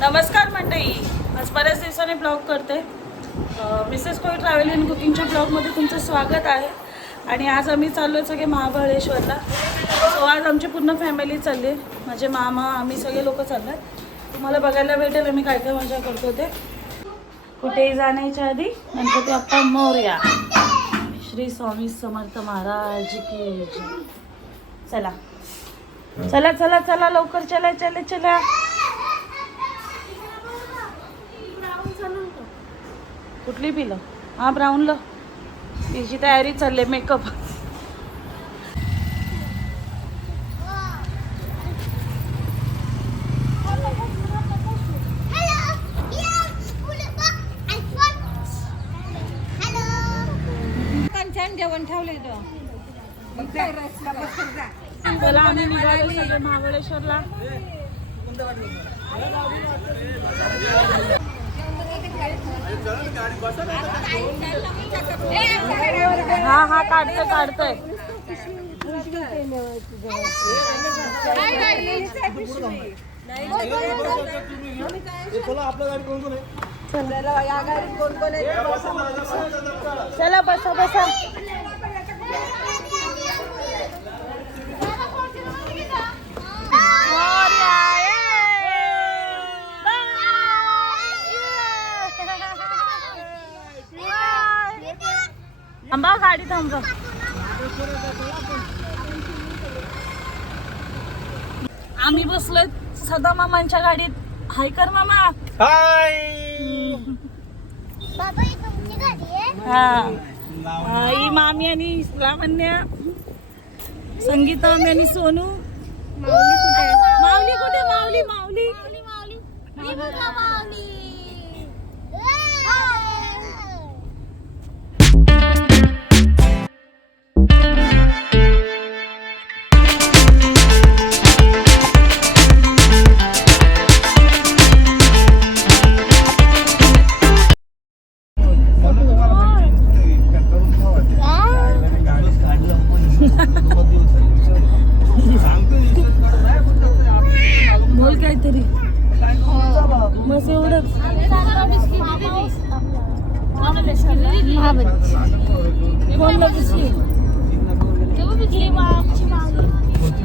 नमस्कार मंडळी, आज बऱ्याच दिवसांनी ब्लॉग करते. मिसेस कोई ट्रॅव्हल अँड कुकिंगच्या ब्लॉगमध्ये तुमचं स्वागत आहे. आणि आज आम्ही चाललो सगळे महाबळेश्वरला. सो आज आमची पूर्ण फॅमिली चालली आहे. माझे मामा, आम्ही सगळे लोक चाललो आहे. तुम्हाला बघायला भेटेल आम्ही काय काय मजा करतो ते. कुठेही जाण्याच्या आधी गणपती बाप्पा मोरया, श्री स्वामी समर्थ महाराज की जय. चला चला चला चला लवकर, चला चला चला. कुठली पिलं? हां, ब्राऊनला. तिची तयारी चालली आहे, मेकअप. जेवण ठेवले चला आम्ही निघालो सगळे महाबळेश्वरला. हा हा, काढतोय काढतोय. चला बसा बसा. थांबा, गाडी थांबवा. आम्ही बसलोय सदा मामांच्या गाडीत. हाय कर मामा. हाय. हा, ही मामी आणि लावण्या, संगीता आणि सोनू. माऊली कुठे? माऊली माऊली. बोल काहीतरी बस एवढंच.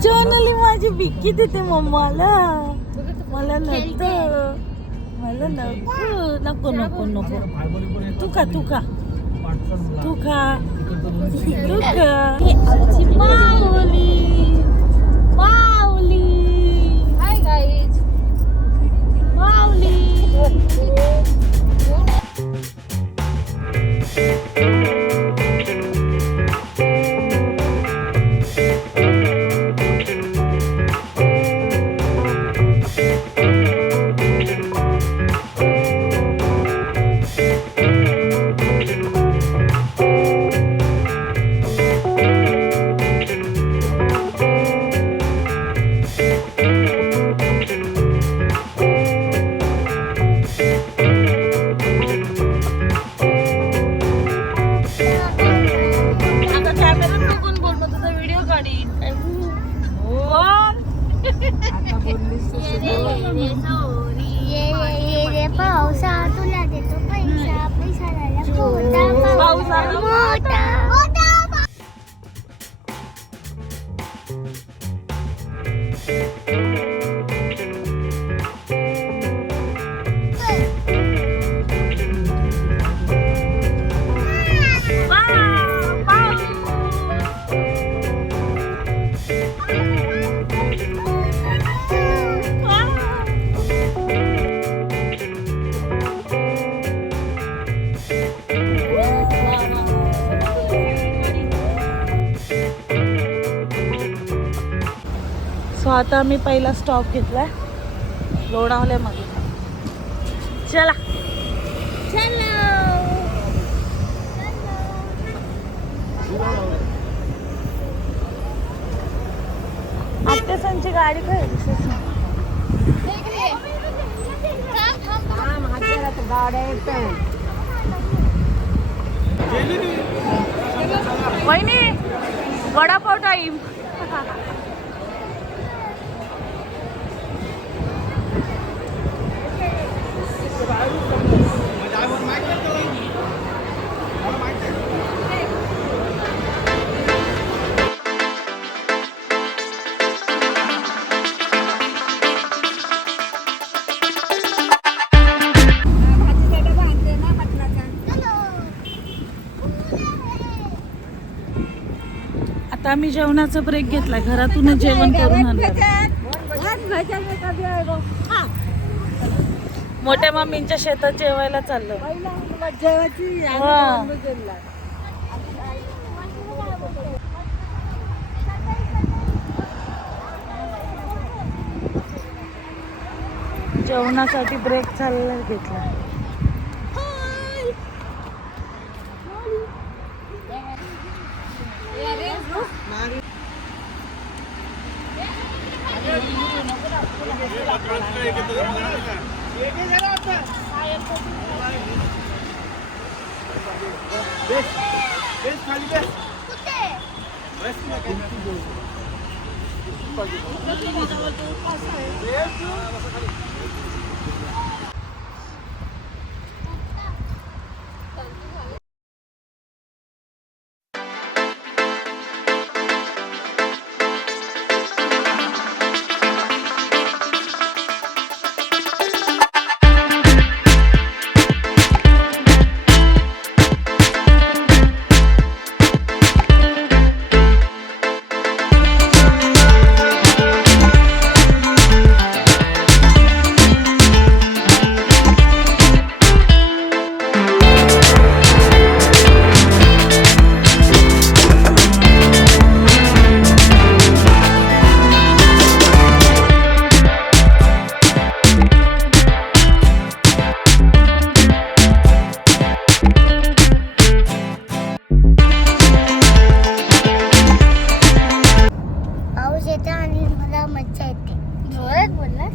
चॅनली माझी बिक्की देते मम्माला. मला नको, मला नको नको नको नको. तू खा तू खा तू खा तू खा. माऊली माऊली. Hi guys. माऊली. पावसा तुला देतो पैसा, पैसा झाला मोठा. सो आता आम्ही पहिला स्टॉप घेतलाय लोणावल्यामध्ये. चला आत्यासांची गाडी काय वहिनी. वडापाव टाईम. आता आम्ही जेवणाचा ब्रेक घेतलाय. घरातूनच जेवण करून आणलं. मोठ्या मम्मींच्या शेतात जेवायला चाललो. हा. जेवणासाठी ब्रेक चालला घेतला. पाऊस येतो आणि मला मज्जा येते. जोरात बोलला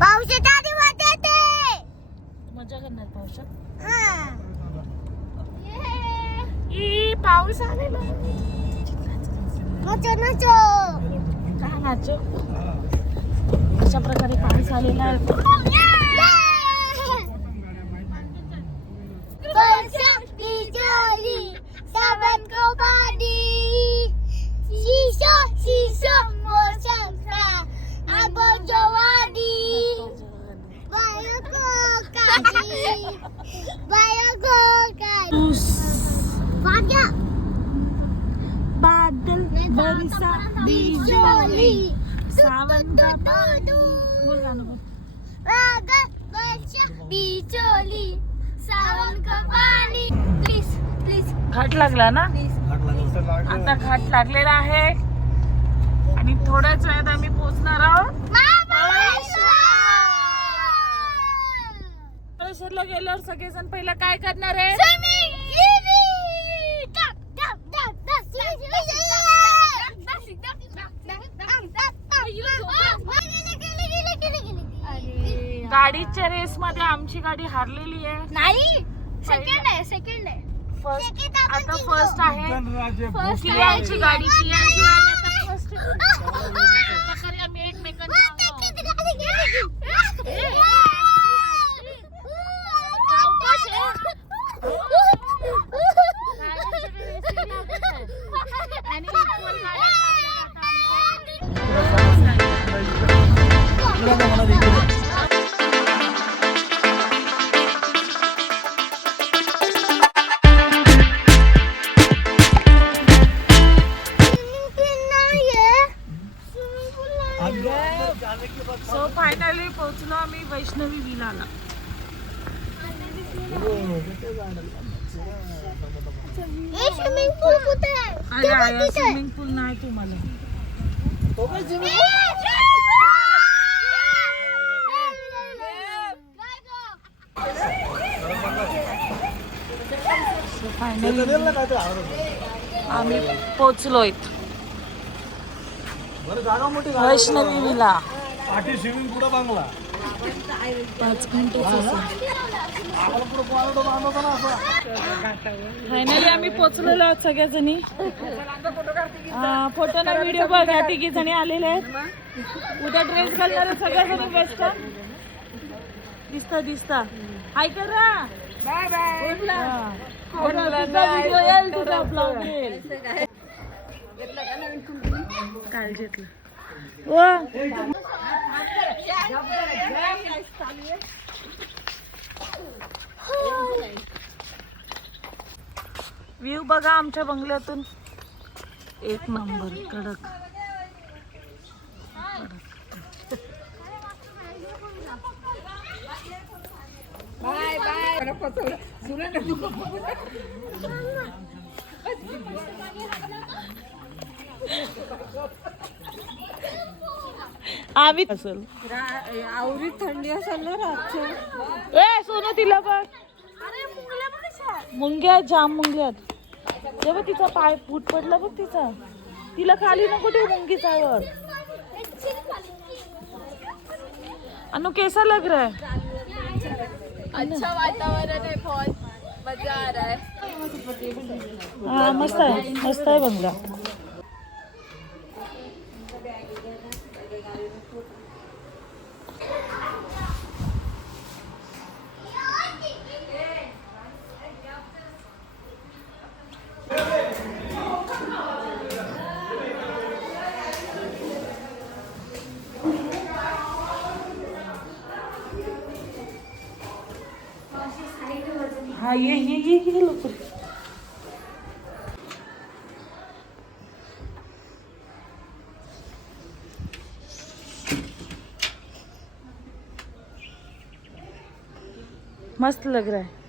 पाऊस येतो आणि मज्जा येते. मजा करणार पावसात. हा. पाऊस आलेला. Nacho nacho. काय नाचो. अशा प्रकारे पाऊस आलेला आहे. वर्षा बिजली सावन को पानी शीशो शीशो मौसम का आगो जवानी बायो को काजी पाऊस. भाग्या बादल बरसा बिजली सावन का पानी. बोल गाणं बोल. वर्षा बिजली सावन को पानी प्लीज प्लीज घाट लागला ना. आता घाट लागलेला आहे आणि थोड्याच वेळात आम्ही पोहोचणार आहोत. महाबळेश्वरला गेल्यावर सगळेजण पहिला काय करणार आहे. गाडीच्या रेस मध्ये आमची गाडी हारलेली आहे. नाही सेकंड आहे फर्स्ट आता फर्स्ट आहे कियांची गाडी. कियांची गाडी आता फर्स्ट आहे. आम्ही एकमेकांच्या सो फायनली पोहोचलो आम्ही वैष्णवी विलाला. स्विमिंग पूल कुठे आहे? अरे स्विमिंग पूल नाही तुम्हाला. आम्ही पोचलोय वैष्णवी विला. स्विमिंग पुढे बांगला 5 घंटे. फायनली आम्ही पोचलेलो आहोत सगळ्याजणी. फोटो ना व्हिडिओ बघा. तिघी जणी आलेले आहेत. उद्या ड्रेस घालणारे सगळ्याजणी बेस्ट दिसता. हाय करा. Bye bye. तुझा ब्लॉग येईल. काय घेतलं व्ह्यू बघा आमच्या बंगल्यातून. एक नंबर कडक. Bye bye. आम्ही असेल आवरी थंडी असेल ना रातच्या. ए सोनू तिला बघ. मुंग्या जाम मुंग्यात. तेव्हा तिचा पाय फूट पडला बघ तिचा. तिला खाली नको ठेव मुंगीचा वर. अनु कैसा लग रहा है? अच्छा वातावरण है, बहुत मजा आ रहा है. हा मस्त आहे बंगला. हा ये लवकर. मस्त लग रहा है.